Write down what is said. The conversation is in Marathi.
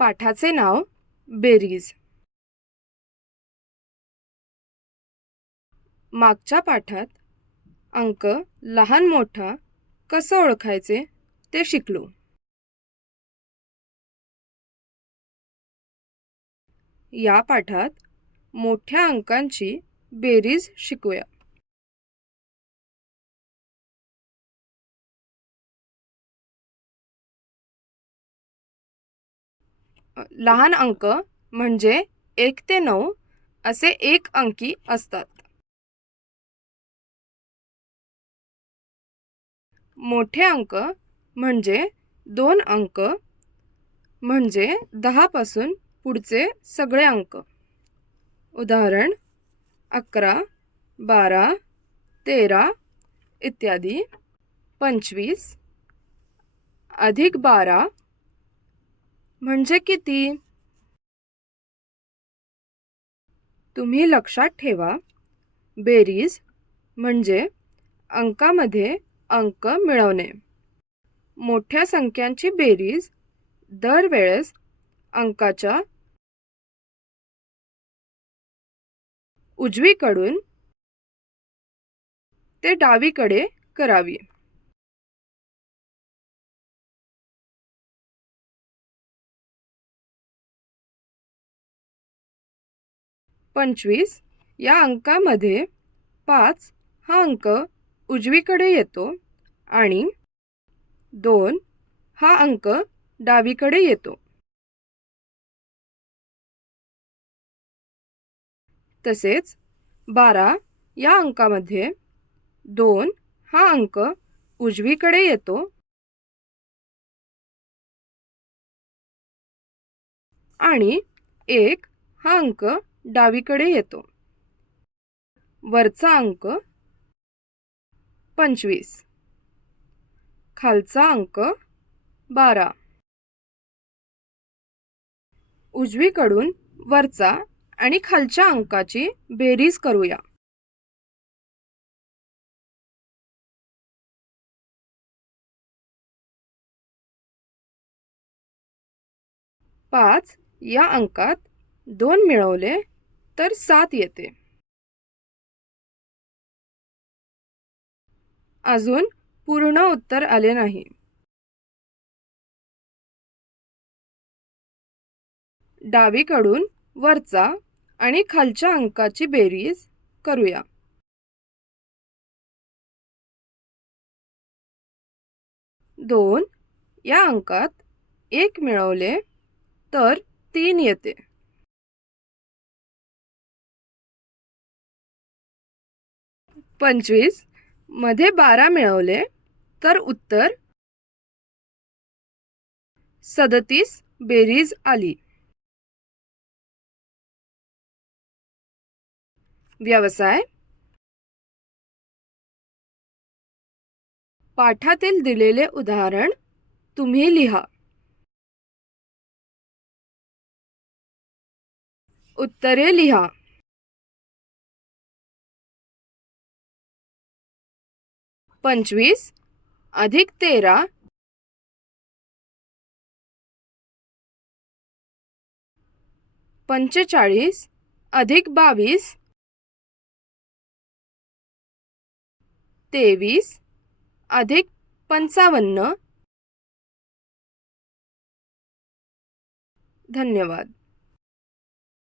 पाठाचे नाव बेरीज. मागच्या पाठात अंक लहान मोठा कसं ओळखायचे ते शिकलो. या पाठात मोठ्या अंकांची बेरीज शिकूया. लहान अंक म्हणजे 1 ते 9 असे एक अंकी असतात. मोठे अंक म्हणजे 2 अंक म्हणजे 10 पासून पुढचे सगळे अंक. उदाहरण 11, 12, 13 इत्यादी. 25 अधिक 12 म्हणजे किती? तुम्ही लक्षात ठेवा, बेरीज म्हणजे अंकामध्ये अंक मिळवणे. मोठ्या संख्यांची बेरीज दरवेळेस अंकाच्या उजवीकडून ते डावीकडे करावी. पंचवीस या अंकामध्ये 5 हा अंक उजवीकडे येतो आणि 2 हा अंक डावीकडे येतो. तसेच 12 या अंकामध्ये 2 हा अंक उजवीकडे येतो आणि 1 हा अंक डावीकडे येतो. वरचा अंक 25, खालचा अंक 12. उजवीकडून वरचा आणि खालच्या अंकाची बेरीज करूया. पाच या अंकात 2 मिळवले तर 7 येते. अजून पूर्ण उत्तर आले नाही. डावीकडून वरचा आणि खालच्या अंकाची बेरीज करूया. 2 या अंकात 1 मिळवले तर 3 येते. पंचवीस मध्ये 12 मिळवले तर उत्तर 37 बेरीज आली. व्यवसाय. पाठातील दिलेले उदाहरण तुम्ही लिहा. उत्तरे लिहा. 25 अधिक 13 45 अधिक 22 23 अधिक 55. धन्यवाद.